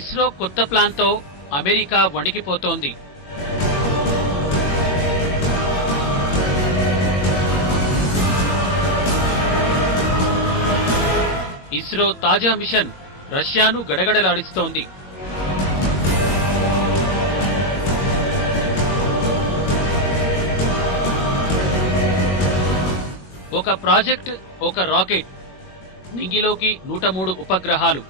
ఇస్రో కొత్త ప్లాన్ తో అమెరికా వణికిపోతోంది. ఇస్రో తాజా మిషన్ రష్యాను గడగడలాడిస్తోంది. ఒక ప్రాజెక్ట్, ఒక రాకెట్, నింగిలోకి 103 ఉపగ్రహాలు.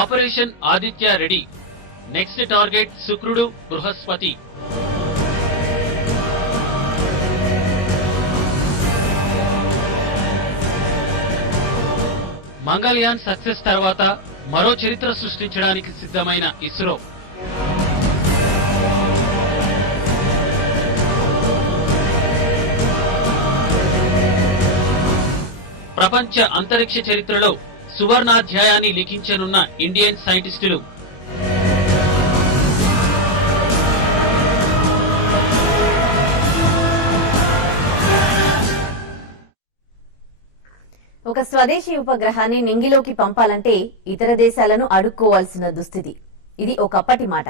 Operation Aditya ready. Next target శుక్రుడు, బృహస్పతి. మంగళయాన్ సక్సెస్ తర్వాత మరో చరిత్ర సృష్టించడానికి సిద్ధమైన ఇస్రో ప్రపంచ అంతరిక్ష చరిత్రలో సువర్ణాధ్యాయాన్ని లిఖించనున్న ఇండియన్ సైంటిస్టులు. ఒక స్వదేశీ ఉపగ్రహాన్ని నింగిలోకి పంపాలంటే ఇతర దేశాలను అడుక్కోవాల్సిన దుస్థితి. ఇది ఒకప్పటి మాట.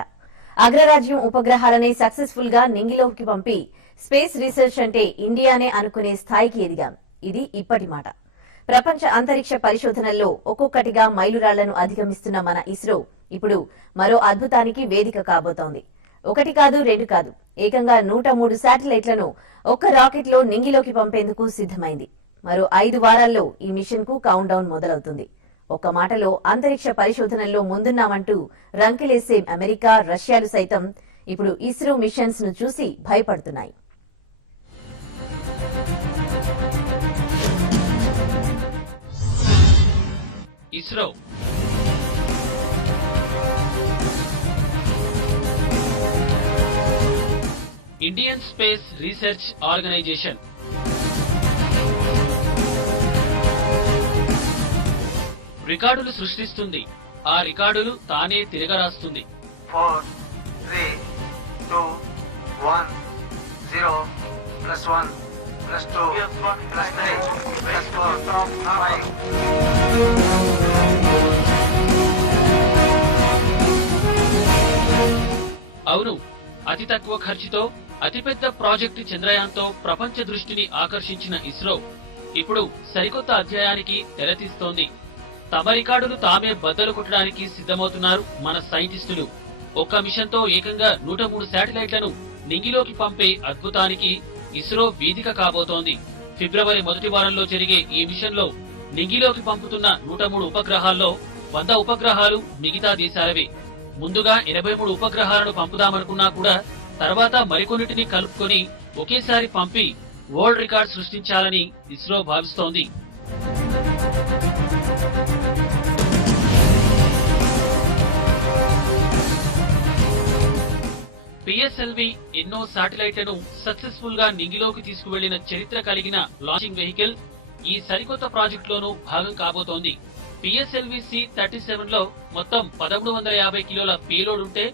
అగ్రరాజ్యం ఉపగ్రహాలనే సక్సెస్ఫుల్ గా నింగిలోకి పంపి స్పేస్ రీసెర్చ్ అంటే ఇండియానే అనుకునే స్థాయికి ఎదిగాం. ఇది ఇప్పటి మాట. ప్రపంచ అంతరిక్ష పరిశోధనల్లో ఒక్కొక్కటిగా మైలురాళ్లను అధిగమిస్తున్న మన ఇస్రో ఇప్పుడు మరో అద్భుతానికి వేదిక కాబోతోంది. ఒకటి కాదు, రెండు కాదు, ఏకంగా 103 శాటిలైట్లను ఒక్క రాకెట్ లో నింగిలోకి పంపేందుకు సిద్ధమైంది. మరో 5 వారాల్లో ఈ మిషన్ కు కౌంట్ డౌన్ మొదలవుతుంది. ఒక్క మాటలో అంతరిక్ష పరిశోధనల్లో ముందున్నామంటూ రంకెలేసే అమెరికా, రష్యాలు సైతం ఇప్పుడు ఇస్రో మిషన్స్ ను చూసి భయపడుతున్నాయి. ISRO Indian space research organisation రికార్డులు సృష్టిస్తుంది. ఆ రికార్డులు తానే తిరగరాస్తుంది. 4, 3, 2, 1, 0, +1, +2, +3, +4, 5. అవును, అతి తక్కువ ఖర్చుతో అతిపెద్ద ప్రాజెక్టు చంద్రయాన్తో ప్రపంచ దృష్టిని ఆకర్షించిన ఇస్రో ఇప్పుడు సరికొత్త అధ్యాయానికి తెరతీస్తోంది. తమ రికార్డులు తామే బద్దలు కొట్టడానికి సిద్ధమవుతున్నారు మన సైంటిస్టులు. ఒక్క మిషన్ తో ఏకంగా 103 శాటిలైట్లను నింగిలోకి పంపే అద్భుతానికి ఇస్రో వేదిక కాబోతోంది. ఫిబ్రవరి మొదటి వారంలో జరిగే ఈ మిషన్ లో నింగిలోకి పంపుతున్న 103 ఉపగ్రహాల్లో 100 ఉపగ్రహాలు మిగతా దేశాలవే. ముందుగా 83 ఉపగ్రహాలను పంపుదామనుకున్నా కూడా తర్వాత మరికొన్నిటిని కలుపుకొని ఒకేసారి పంపి వరల్డ్ రికార్డ్ సృష్టించాలని ఇస్రో భావిస్తోంది. పిఎస్ఎల్వి ఎన్నో శాటిలైట్లను సక్సెస్ఫుల్ గా నింగిలోకి తీసుకువెళ్లిన చరిత్ర కలిగిన లాంచింగ్ వెహికల్ ఈ సరికొత్త ప్రాజెక్టులోనూ భాగం కాబోతోంది. పిఎస్ఎల్వి C-37 లో మొత్తం 1350 కిలోల పేలోడ్ ఉంటే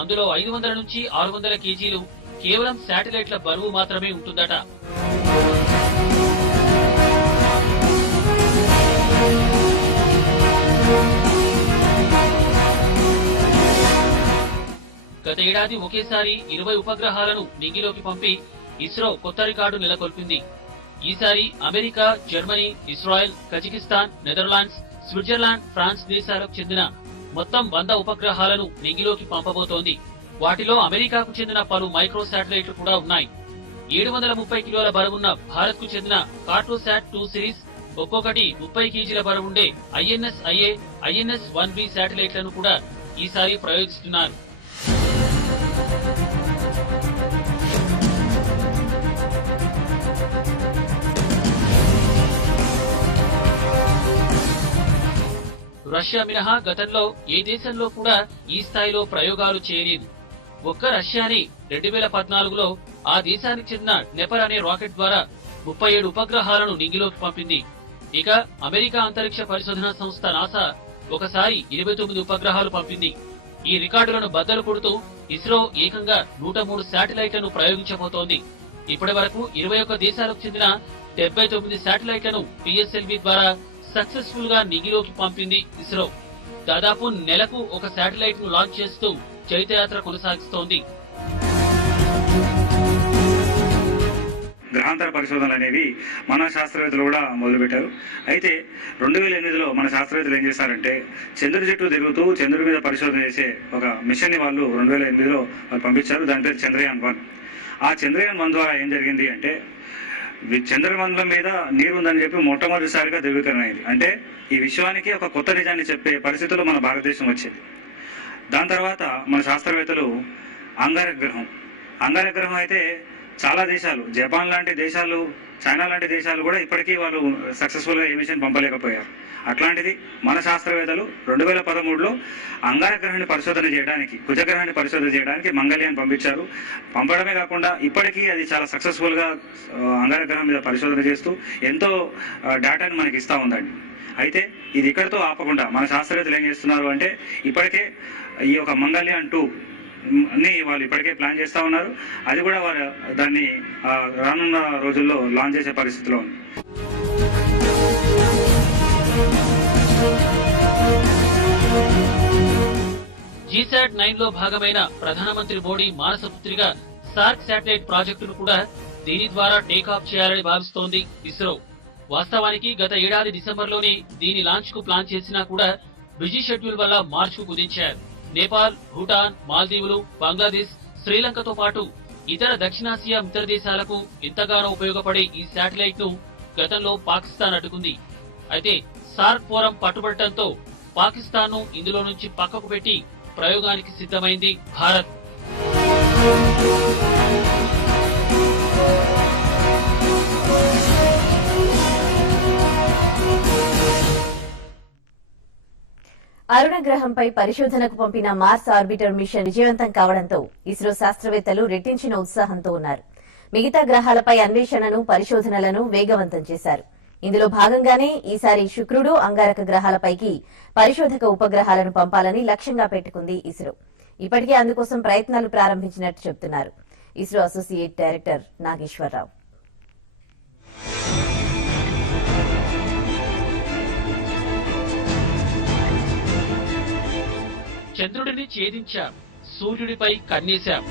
అందులో 500 నుంచి 600 కేజీలు కేవలం శాటిలైట్ల బరువు మాత్రమే ఉంటుందట. గత ఏడాది ఒకేసారి 20 ఉపగ్రహాలను నింగిలోకి పంపి ఇస్రో కొత్త రికార్డు నెలకొల్పింది. ఈసారి America, Germany, Israel, Kazakhstan, Netherlands, Switzerland, France దేశాలకు చెందిన మొత్తం 100 ఉపగ్రహాలను నింగిలోకి పంపబోతోంది. వాటిలో అమెరికాకు చెందిన పలు మైక్రో శాటిలైట్లు కూడా ఉన్నాయి. 730 కిలోల బరువున్న భారత్ కు చెందిన కార్టోసాట్ 2 సిరీస్, ఒక్కొక్కటి 30 కేజీల బరువుండే INS-IA, INS-1B శాటిలైట్లను కూడా ఈసారి ప్రయోగిస్తున్నారు. రష్యా మినహా గతంలో ఏ దేశంలో కూడా ఈ స్థాయిలో ప్రయోగాలు చేయలేదు. ఒక్క రష్యాని 2014లో ఆ దేశానికి చెందిన నెపర్ అనే రాకెట్ ద్వారా 37 ఉపగ్రహాలను నింగిలోకి పంపింది. ఇక అమెరికా అంతరిక్ష పరిశోధనా సంస్థ నాసా ఒకసారి 29 ఉపగ్రహాలు పంపింది. ఈ రికార్డులను బద్దలు కొడుతూ ఇస్రో ఏకంగా 103 శాటిలైట్లను ప్రయోగించబోతోంది. ఇప్పటి వరకు 21 దేశాలకు చెందిన 79 శాటిలైట్లను పిఎస్ఎల్వి ద్వారా సక్సెస్ఫుల్ గా నింగిలోకి పంపింది ఇస్రో. దాదాపు నెలకు ఒక శాటిలైట్ ను లాంచ్ చేస్తూ చైత్రయాత్ర కొనసాగిస్తోంది. గ్రహాంతర పరిశోధనలు అనేవి మన శాస్త్రవేత్తలు కూడా మొదలుపెట్టారు. అయితే 2008లో మన శాస్త్రవేత్తలు ఏం చేశారంటే చంద్రుడి చుట్టూ తిరుగుతూ చంద్రుడి మీద పరిశోధన చేసే ఒక మిషన్ ని వాళ్ళు 2008లో పంపించారు. దాని పేరు చంద్రయాన్-1. ఆ చంద్రయాన్-1 ద్వారా ఏం జరిగింది అంటే చంద్రమండలం మీద నీరు ఉందని చెప్పి మొట్టమొదటిసారిగా ధృవీకరణ. అంటే ఈ విశ్వానికి ఒక కొత్త నిజాన్ని చెప్పే పరిస్థితుల్లో మన భారతదేశం వచ్చింది. దాని తర్వాత మన శాస్త్రవేత్తలు అంగారక గ్రహం అయితే చాలా దేశాలు, జపాన్ లాంటి దేశాలు, చైనా లాంటి దేశాలు కూడా ఇప్పటికీ వాళ్ళు సక్సెస్ఫుల్ గా ఏ మిషన్ పంపలేకపోయారు. అట్లాంటిది మన శాస్త్రవేత్తలు 2013లో అంగారక గ్రహాన్ని పరిశోధన చేయడానికి, కుజగ్రహాన్ని పరిశోధన చేయడానికి మంగళయాన్ పంపించారు. పంపడమే కాకుండా ఇప్పటికీ అది చాలా సక్సెస్ఫుల్ గా అంగారక గ్రహం మీద పరిశోధన చేస్తూ ఎంతో డేటాని మనకి ఇస్తా ఉందండి. అయితే ఇది ఇక్కడితో ఆపకుండా మన శాస్త్రవేత్తలు ఏం చేస్తున్నారు అంటే ఇప్పటికే ఈ యొక్క మంగళయాన్-2 ని వాళ్ళు ఇప్పటికే ప్లాన్ చేస్తా ఉన్నారు. అది కూడా వారు దాన్ని రానున్న రోజుల్లో లాంచ్ చేసే పరిస్థితిలో ఉంది. GSAT-9 లో భాగమైన ప్రధానమంత్రి మోడీ మానసపుత్రిగా సార్క్ శాటిలైట్ ప్రాజెక్టును కూడా దీని ద్వారా టేకాఫ్ చేయాలని భావిస్తోంది ఇస్రో. వాస్తవానికి గత ఏడాది డిసెంబర్లోనే దీని లాంచ్ కు ప్లాన్ చేసినా కూడా బిజీ షెడ్యూల్ వల్ల మార్చికు కుదించారు. నేపాల్, భూటాన్, మాల్దీవులు, బంగ్లాదేశ్, శ్రీలంకతో పాటు ఇతర దక్షిణాసియా మిత్ర దేశాలకు ఎంతగానో ఉపయోగపడే ఈ శాటిలైట్ ను గతంలో పాకిస్తాన్ అడ్డుకుంది. అయితే సార్క్ ఫోరం పట్టుబట్టడంతో పాకిస్తాన్ ను ఇందులో నుంచి పక్కకు పెట్టి ప్రయోగానికి సిద్ధమైంది భారత్. అరుణ గ్రహంపై పరిశోధనకు పంపిన మార్స్ ఆర్బిటర్ మిషన్ విజయవంతం కావడంతో ఇస్రో శాస్త్రవేత్తలు రెట్టించిన ఉత్సాహంతో ఉన్నారు. మిగతా గ్రహాలపై అన్వేషణను, పరిశోధనలను వేగవంతం చేశారు. ఇందులో భాగంగానే ఈసారి శుక్రుడు, అంగారక గ్రహాలపైకి పరిశోధక ఉపగ్రహాలను పంపాలని లక్ష్యంగా పెట్టుకుంది ఇస్రో. ఇప్పటికే అందుకోసం ప్రయత్నాలు ప్రారంభించినట్టు చెబుతున్నారు ఇస్రో అసోసియేట్ డైరెక్టర్ నాగేశ్వరరావు. చంద్రుడిని ఛేదించాం, సూర్యుడిపై కన్నేశాం.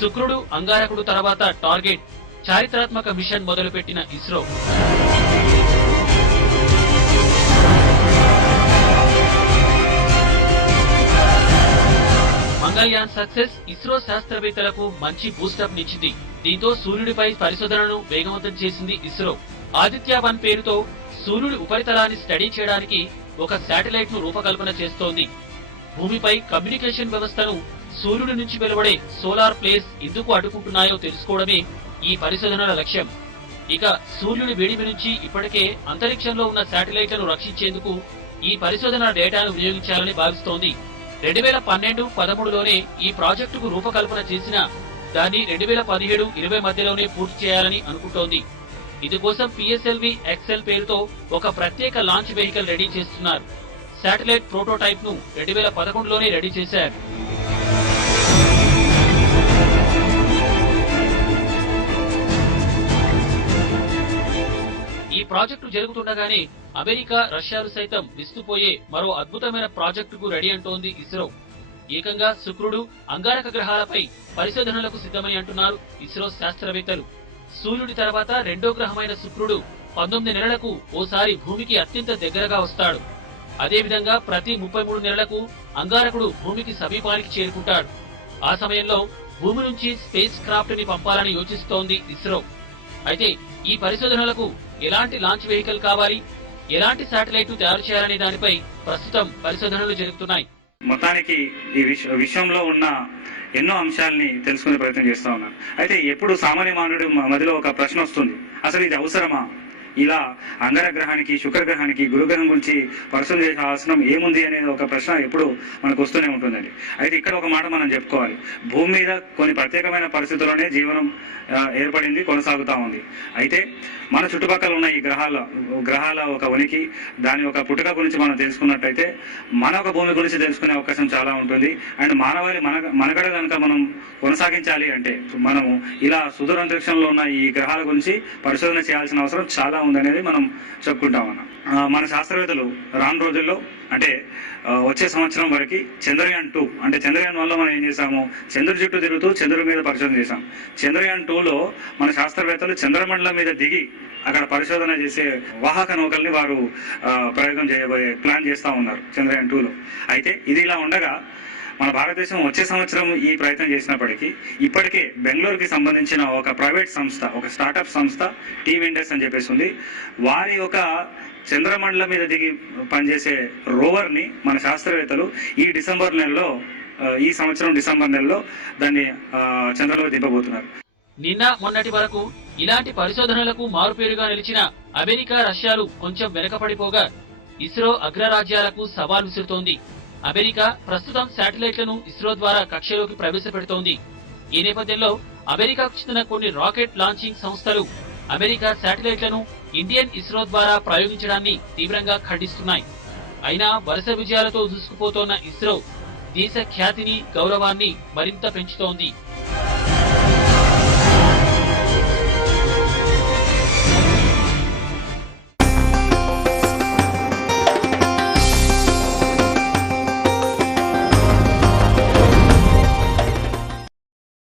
శుక్రుడు, అంగారకుడు తర్వాత టార్గెట్ చారిత్రాత్మక మిషన్ మొదలుపెట్టిన ఇస్రో. మంగళయాన్ సక్సెస్ ఇస్రో శాస్త్రవేత్తలకు మంచి బూస్టప్ నిచ్చింది. దీంతో సూర్యుడిపై పరిశోధనను వేగవంతం చేసింది ఇస్రో. ఆదిత్య-1 పేరుతో సూర్యుడి ఉపరితలాన్ని స్టడీ చేయడానికి ఒక శాటిలైట్ ను రూపకల్పన చేస్తోంది. భూమిపై కమ్యూనికేషన్ వ్యవస్థను సూర్యుడి నుంచి వెలువడే సోలార్ ప్లేస్ ఎందుకు అడ్డుకుంటున్నాయో తెలుసుకోవడమే ఈ పరిశోధనల లక్ష్యం. ఇక సూర్యుడి వేడిమి నుంచి ఇప్పటికే అంతరిక్షంలో ఉన్న శాటిలైట్లను రక్షించేందుకు ఈ పరిశోధన డేటాను వినియోగించాలని భావిస్తోంది. 2012-13లోనే ఈ ప్రాజెక్టుకు రూపకల్పన చేసిన దాన్ని 2017-20 మధ్యలోనే పూర్తి చేయాలని అనుకుంటోంది. ఇందుకోసం పిఎస్ఎల్వి ఎక్సెల్ పేరుతో ఒక ప్రత్యేక లాంచ్ వెహికల్ రెడీ చేస్తున్నారు. శాటిలైట్ ప్రోటోటైప్ ను 2011లోనే రెడీ చేశారు. ఈ ప్రాజెక్టు జరుగుతుండగానే అమెరికా, రష్యాలు సైతం విస్తుపోయే మరో అద్భుతమైన ప్రాజెక్టుకు రెడీ అంటోంది ఇస్రో. ఏకంగా శుక్రుడు, అంగారక గ్రహాలపై పరిశోధనలకు సిద్ధమని అంటున్నారు ఇస్రో శాస్త్రవేత్తలు. సూర్యుడి తర్వాత రెండో గ్రహమైన శుక్రుడు 19 నెలలకు ఓసారి భూమికి అత్యంత దగ్గరగా వస్తాడు. అదేవిధంగా ప్రతి 33 నెలలకు అంగారకుడు భూమికి సమీపానికి చేరుకుంటాడు. ఆ సమయంలో భూమి నుంచి స్పేస్ క్రాఫ్ట్ ని పంపాలని యోచిస్తోంది ఇస్రో. అయితే ఈ పరిశోధనలకు ఎలాంటి లాంచ్ వెహికల్ కావాలి, ఎలాంటి శాటిలైట్ ను తయారు చేయాలనే దానిపై ప్రస్తుతం పరిశోధనలు జరుగుతున్నాయి. మొత్తానికి ఈ విశ్వంలో ఉన్న ఎన్నో అంశాలని తెలుసుకునే ప్రయత్నం చేస్తా ఉన్నారు. అయితే ఎప్పుడు సామాన్య మానవుడి మధ్యలో ఒక ప్రశ్న వస్తుంది, అసలు ఇది అవసరమా? ఇలా అంగారగ్రహానికి, శుక్రగ్రహానికి, గురుగ్రహం గురించి పరిశోధన చేసే అవసరం ఏముంది అనేది ఒక ప్రశ్న ఎప్పుడు మనకు వస్తూనే ఉంటుందండి. అయితే ఇక్కడ ఒక మాట మనం చెప్పుకోవాలి. భూమి మీద కొన్ని ప్రత్యేకమైన పరిస్థితుల్లోనే జీవనం ఏర్పడింది, కొనసాగుతా ఉంది. అయితే మన చుట్టుపక్కల ఉన్న ఈ గ్రహాల ఒక ఉనికి, దాని ఒక పుట్టుక గురించి మనం తెలుసుకున్నట్టయితే మన ఒక భూమి గురించి తెలుసుకునే అవకాశం చాలా ఉంటుంది. అండ్ మానవాళి మనగడ కనుక మనం కొనసాగించాలి అంటే మనము ఇలా సుదూర అంతరిక్షంలో ఉన్న ఈ గ్రహాల గురించి పరిశోధన చేయాల్సిన అవసరం చాలా ఉందనేది మనం చెప్పుకుంటాం అన్న. మన శాస్త్రవేత్తలు రాను రోజుల్లో అంటే వచ్చే సంవత్సరం వరకు చంద్రయాన్ 2 అంటే చంద్రయాన్ 1లో మనం ఏం చేసాము, చంద్రుడి చుట్టూ తిరుగుతూ చంద్రుడి మీద పరిశోధన చేశాం. చంద్రయాన్ 2లో మన శాస్త్రవేత్తలు చంద్రమండలం మీద దిగి అక్కడ పరిశోధన చేసే వాహక నౌకల్ని వారు ప్రయోగం చేయబోయే ప్లాన్ చేస్తా ఉన్నారు చంద్రయాన్ 2లో. అయితే ఇది ఇలా ఉండగా మన భారతదేశం వచ్చే సంవత్సరం ఈ ప్రయత్నం చేసినప్పటికీ ఇప్పటికే బెంగళూరుకి సంబంధించిన ఒక ప్రైవేట్ సంస్థ, ఒక స్టార్టప్ సంస్థ టీమ్ ఇండస్ అని చెప్పేసి ఉంది. వారి ఒక చంద్రమండలం మీద దిగి పనిచేసే రోవర్ ని మన శాస్త్రవేత్తలు ఈ సంవత్సరం డిసెంబర్ నెలలో దాన్ని చంద్రంలో దింపబోతున్నారు. నిన్న మొన్నటి వరకు ఇలాంటి పరిశోధనలకు మారుపేరుగా నిలిచిన అమెరికా, రష్యాలు కొంచెం వెనకపడిపోగా ఇస్రో అగ్రరాజ్యాలకు సవాల్ విసురుతోంది. అమెరికా ప్రస్తుతం శాటిలైట్లను ఇస్రో ద్వారా కక్షలోకి ప్రవేశపెడుతోంది. ఈ నేపథ్యంలో అమెరికాకు చెందిన కొన్ని రాకెట్ లాంచింగ్ సంస్థలు అమెరికా శాటిలైట్లను ఇండియన్ ఇస్రో ద్వారా ప్రయోగించడాన్ని తీవ్రంగా ఖండిస్తున్నాయి. అయినా వరుస విజయాలతో దూసుకుపోతోన్న ఇస్రో దేశ ఖ్యాతిని, గౌరవాన్ని మరింత పెంచుతోంది.